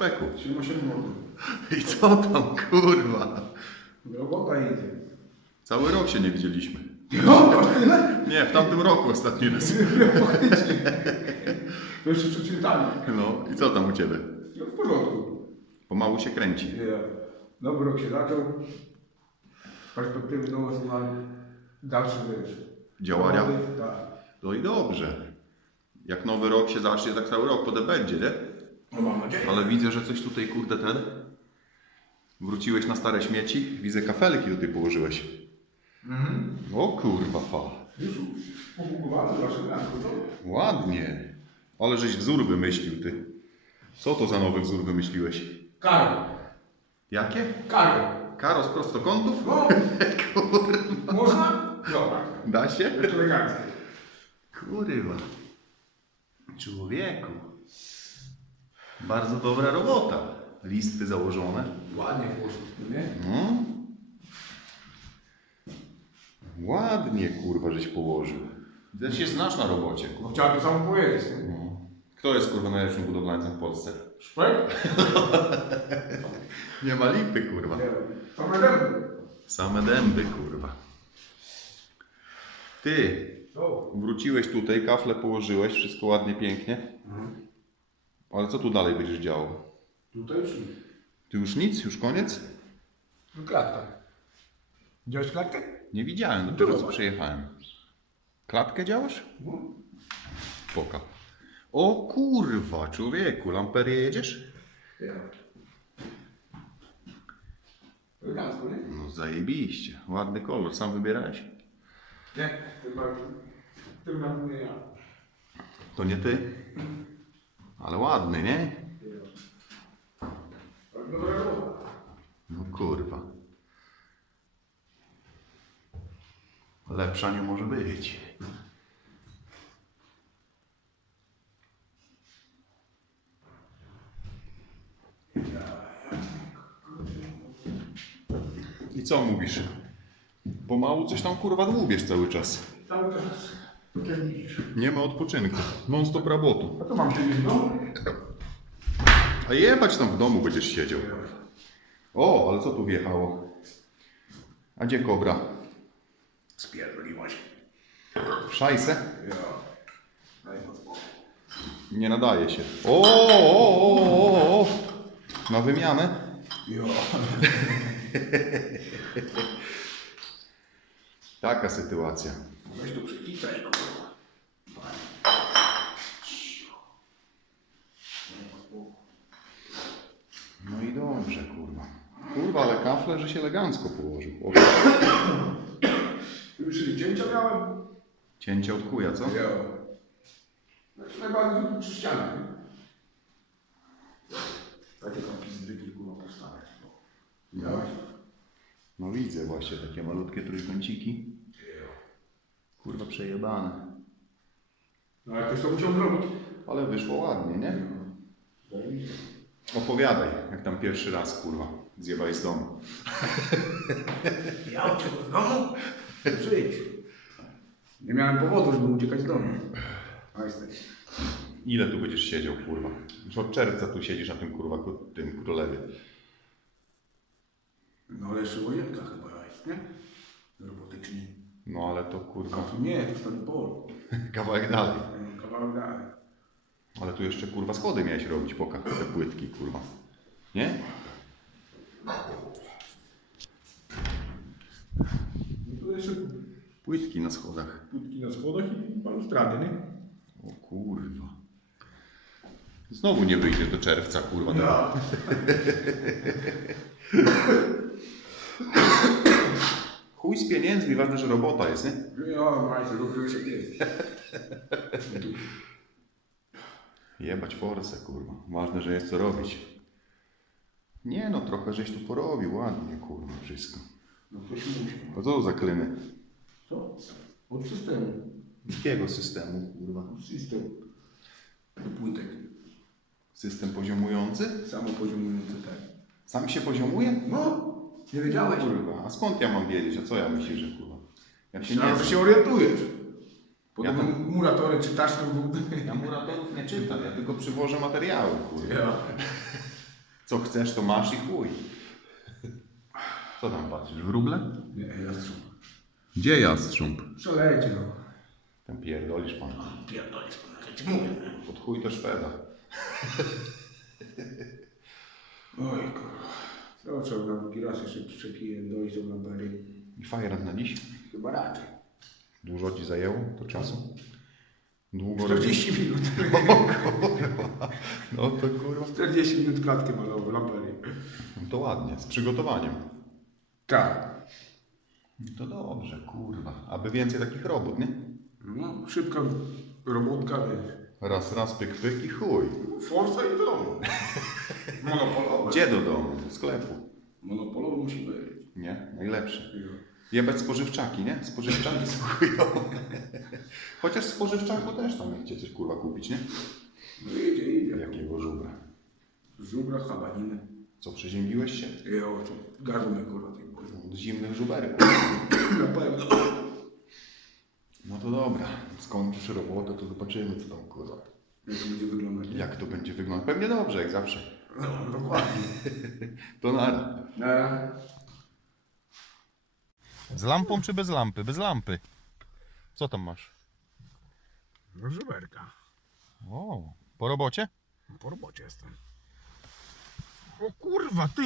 szpeku. Siema się młody. I co tam, kurwa? Robota idzie. Cały rok się nie widzieliśmy. No, tyle? Nie, w tamtym roku ostatni raz. Faktycznie. To jeszcze przed świętami. No i co tam u Ciebie? No w porządku. Pomału się kręci. Nie, Nowy rok się zaczął. Perspektywy nowe są na dalsze wiesz. Działania? Tak. No i dobrze. Jak nowy rok się zacznie, tak cały rok potem będzie, nie? No mam nadzieję. Ale widzę, że coś tutaj, kurde, ten... Wróciłeś na stare śmieci. Widzę kafelki tutaj położyłeś. Mhm. O kurwa fa. Już pobugowane wasze co? Ładnie. Ale żeś wzór wymyślił, ty. Co to za nowy wzór wymyśliłeś? Karo. Jakie? Karo. Karo z prostokątów? No. Można? Dobra. Da się? Kurwa. Człowieku. Bardzo dobra robota. Listy założone. Ładnie tym, nie? No. Ładnie, kurwa, żeś położył. Ty się znasz na robocie, No kurwa. chciałem to samo powiedzieć, nie? No. Kto jest, kurwa, najlepszym budowlańcem w Polsce? Szpek? Nie ma lipy, kurwa. Nie. Same dęby. Same dęby, kurwa. Ty, Co? wróciłeś tutaj, kafle położyłeś, wszystko ładnie, pięknie. Mhm. Ale co tu dalej będziesz działał? Tutaj już nic. Ty już nic? Już koniec? No klatka. Widziałeś klatkę? Nie widziałem, dopiero co przyjechałem. Klatkę działasz? No. Poka. O kurwa, człowieku, lamperię jedziesz? Ja. Elegancko, nie? No zajebiście, ładny kolor, sam wybierałeś? Nie, tym bardziej. Tym razem nie ja. To nie ty? Ale ładny, nie? No kurwa. Lepsza nie może być. I co mówisz? Pomału coś tam kurwa dłubiesz cały czas. Cały czas. Jak widzisz. Nie ma odpoczynku. Non stop robotu. A to mam siedzieć w domu? A jebać tam w domu będziesz siedział. O, ale co tu wjechało? A gdzie kobra? Spierdoliłaś. Szajse? Ja. Daj pod spokój. Nie nadaje się. O, o, o, o, o. Na wymianę? Jo. Taka sytuacja. Weź tu przykitaj, kurwa. No i dobrze, kurwa. Kurwa, ale kafle, że się elegancko położył. O, Już cięcia miałem? cięcie od chuja, co? Jo. Znaczy najbardziej przy nie? Takie tam pizdryki, kurwa, postawiać. Miałeś? No widzę właśnie takie malutkie trójkąciki. Kurwa, przejebane. No ale ktoś to musiał zrobić. Ale wyszło ładnie, nie? Opowiadaj, jak tam pierwszy raz, kurwa, zjebaj z domu. Ja uciekłem z domu? Przyjdź. Nie miałem powodu, żeby uciekać z domu. A jesteś. Ile tu będziesz siedział, kurwa? Już od czerwca tu siedzisz na tym, kurwa, ku- tym królewie. No ale jeszcze łazienka chyba jest, nie? Robotycznie. No ale to, kurwa, tu nie, to stary pol. kawałek dalej. No, Kawałek dalej. Ale tu jeszcze, kurwa, schody miałeś robić, poka, te płytki, kurwa. Nie? No tu jeszcze Płytki na schodach. płytki na schodach i balustrady, nie? O kurwa. Znowu nie wyjdziesz do czerwca, kurwa. No. Pieniędzmi, ważne, że robota jest, nie? Ja, majster, dobrze już jest. Jebać forsę, kurwa. Ważne, że jest co robić. Nie no, trochę żeś tu porobił, ładnie, kurwa, wszystko. No ktoś musi. A co to za kliny? Co? Od systemu. Jakiego systemu, kurwa? System. Do płytek. System poziomujący? Samo poziomujące tak. Sam się poziomuje? No, nie wiedziałeś? Kurwa, a skąd ja mam wiedzieć? A co ja myślę, że kurwa? Jak się Myślałem, nie że znam. się orientujesz. Ja Podobno tam- muratory czytasz to. Ja muratorów nie czytam, ja tylko przywożę materiały, kurwa. Ja. Co chcesz, to masz i chuj. Co tam patrzysz, wróble? Nie, jastrząb. Gdzie jastrząb? Przelecie no. Ten pierdolisz pan. Pierdolisz pan, ja ci mówię. nie? Pod chuj to szpeda. Oj kurwa. Co trzeba na drugi raz jeszcze przyczepiłem dojść do Lambery? I fajerant na dziś? Chyba raczej. Dużo ci zajęło to czasu? Długo 40 minut. kurwa. No to kurwa. 40 minut klatkę malował Lambery. No to ładnie, z przygotowaniem. Tak. No to dobrze, kurwa. Aby więcej takich robót, nie? No, szybka robotka, wiesz. Raz, raz, pyk, pyk i chuj. Forza i dom. Monopolowe. Gdzie do domu? Do sklepu. Monopolowy musi być. Nie? Najlepszy. Jebać spożywczaki, nie? Spożywczaki są chujowe. Chociaż spożywczaku też tam nie chcie coś kurwa kupić, nie? No idzie, idzie. Jakiego żubra. Żubra, habaniny. Co, przeziębiłeś się? I o, to gardło mnie kurwa tej boli. Od zimnych żuberków. Na pewno. No to dobra. Skończysz robotę, to zobaczymy co tam kurwa. Jak to będzie wyglądać. Jak to będzie wyglądać? Pewnie dobrze, jak zawsze. No, dokładnie. To nara. Na... Z lampą czy bez lampy? Bez lampy. Co tam masz? No, żuberka. O, po robocie? Po robocie jestem. O kurwa, ty!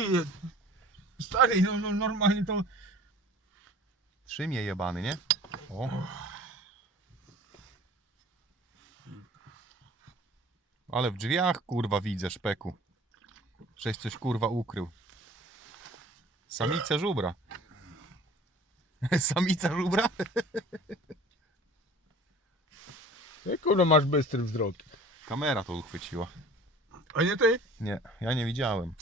Stary, no, no normalnie to... Trzymie jebany, nie? O. Ale w drzwiach kurwa widzę szpeku. Żeś coś kurwa ukrył. Samica żubra. Samica żubra? Jak kurwa masz bystry wzrok? Kamera to uchwyciła. A nie ty? Nie, ja nie widziałem.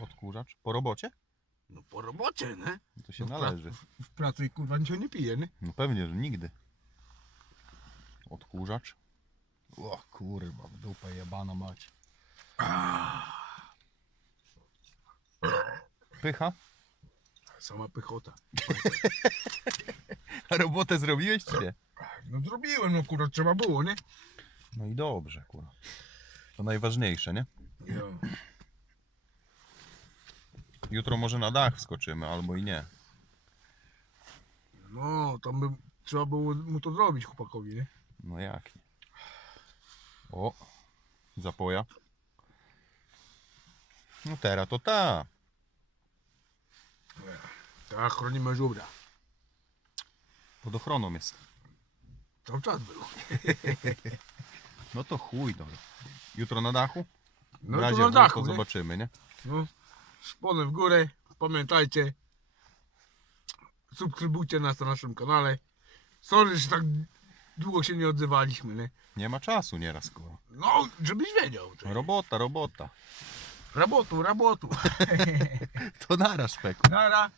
Odkurzacz? Po robocie? No po robocie, nie? To się No w należy. W pracy kurwa niczego nie pije, nie? No pewnie, że nigdy. Odkurzacz? O kurwa, w dupę jebana mać. Pycha? Sama pychota. A robotę zrobiłeś czy nie? No zrobiłem, no kurwa, trzeba było, nie? No i dobrze, kurwa. To najważniejsze, nie? Jo. Jutro może na dach wskoczymy, albo i nie. No, tam by trzeba było mu to zrobić chłopakowi, nie? No jak nie. O, zapoja. No teraz to ta. Tak, chronimy żubra. Pod ochroną jest. Cały czas było. No to chuj, dobra. Jutro na dachu? No w to razie na dachu, to nie? zobaczymy, nie? No, szpony w górę, pamiętajcie. Subskrybujcie nas na naszym kanale. Sorry, że tak długo się nie odzywaliśmy, nie? Nie ma czasu nieraz, kurwa. No, żebyś wiedział. Ty. Robota, robota. Rabotu, rabotu. To naraz, Peku. Nara.